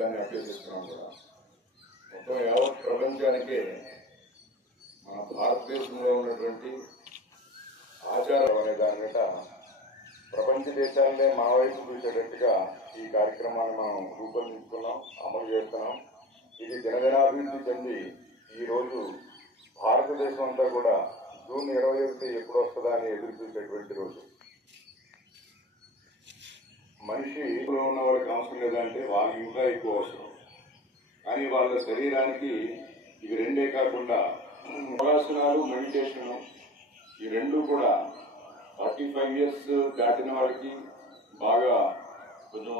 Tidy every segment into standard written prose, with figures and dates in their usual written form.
దాన్ని అభ్యసిస్తున్నాం కూడా. మొత్తం యావత్ ప్రపంచానికే మన భారతదేశంలో ఉన్నటువంటి ఆచారం అనే దాని మీద ప్రపంచ దేశాలనే మా వైపు చూసేటట్టుగా ఈ కార్యక్రమాన్ని మనం రూపొందించుకున్నాం, అమలు చేస్తున్నాం. ఇది దినదినాభివృద్ధి చెంది ఈరోజు భారతదేశం అంతా కూడా జూన్ 21 ఎప్పుడు వస్తుందా అని ఎదురు చూసేటువంటి రోజు. మనిషిలో ఉన్న వాళ్ళకి అవసరం లేదంటే వాళ్ళకి ఇంకా ఎక్కువ అవసరం. కానీ వాళ్ళ శరీరానికి ఇవి రెండే కాకుండా యోగాసనాలు, మెడిటేషన్ ఈ రెండు కూడా 45 years దాటిన వాళ్ళకి, బాగా కొంచెం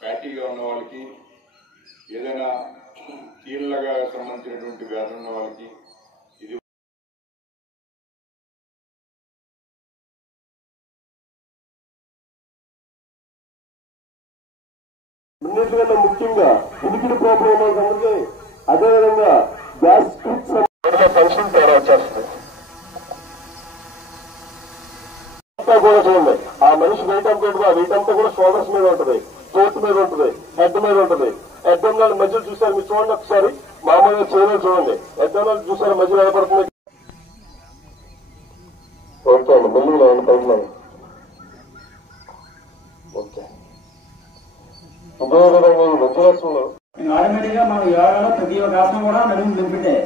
ఫ్యాటీగా ఉన్న వాళ్ళకి, ఏదైనా కీళ్ళగా సంబంధించినటువంటి వ్యాధులు ఉన్న వాళ్ళకి ఇది అన్నిటికన్నా ముఖ్యంగా పిడికిడి ప్రాబ్లం అందరికీ, అదేవిధంగా గ్యాస్ట్రిక్ ఫంక్షన్ తేడా వచ్చేస్తుంది. కూడా చూడండి, ఆ మనిషి వెయిట్ అంతా కూడా వెయిట్ అంతా కూడా షోల్డర్స్ మీద ఉంటుంది, తోటి మీద ఉంటుంది, హెడ్ మీద ఉంటుంది. అబ్డోమినల్ మధ్యలో చూసారు మీరు, చూడండి ఒకసారి మామూలుగా చేయలేదు చూడండి, అబ్డోమినల్ చూసారు మధ్యలో ఏర్పడుతుంది. ఓకే అండి, బిల్డింగ్ పడుతున్నాను. ఓకే, ఇదే విధంగా ఈ వజ్రాసనంలో ఆటోమేటిక్ గా మన యోగాలో ప్రతి ఒక్క ఆసనం కూడా నడుము బెనిఫిటే.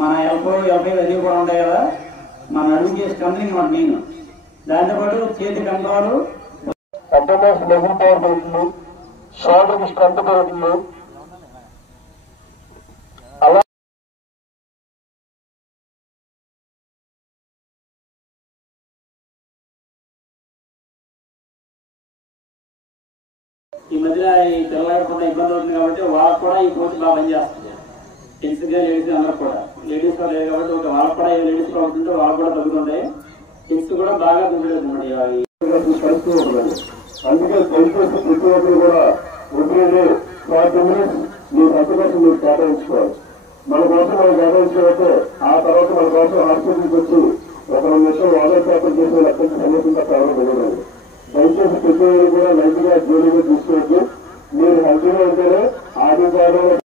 మన ఎల్బో అవి కూడా ఉంటాయి కదా, మన నడుముకి స్ట్రెంథనింగ్ మన మెయిన్. దాంతోపాటు చేతి కండరాలు, అబ్డోమినల్ లెవెల్ పవర్ పెరుగుతుంది, షోల్డర్ కి స్ట్రెంత్ పెరుగుతుంది. అలా ఈ మధ్య ఈ పిల్లలు ఇబ్బంది అవుతుంది కాబట్టి వాళ్ళకు కూడా ఈ కోర్సు బాగా పనిచేస్తుంది. జెంట్స్ గా లేడీస్ అందరూ కూడా, లేడీస్ లేదు కాబట్టి ఒక వాళ్ళకు కూడా లేడీస్ అవుతుంటే వాళ్ళకు కూడా తగ్గుతుంటాయి. జెంట్స్ కూడా బాగా తగ్గుతుంది. అందుకే దయచేసి ప్రతి ఒక్కరు కూడా ఎవ్రీడే 40 minutes మీ హెల్త్ కోసం మీరు కేటాయించుకోవాలి. మన కోసం మనం కేటాయించుకుంటే ఆ తర్వాత మన కోసం హాస్పిటల్కి వచ్చి ఒక 2 నిమిషాలు వాటర్ పేపర్ చేసి అక్కడికి సమీపంగా ప్రారంభం జరగదు. దయచేసి ప్రతి ఒక్కరు కూడా లైఫ్ గా జోలిగా తీసుకోవచ్చు. మీరు హెల్తీగా ఉంటేనే ఆరోగ్యంగా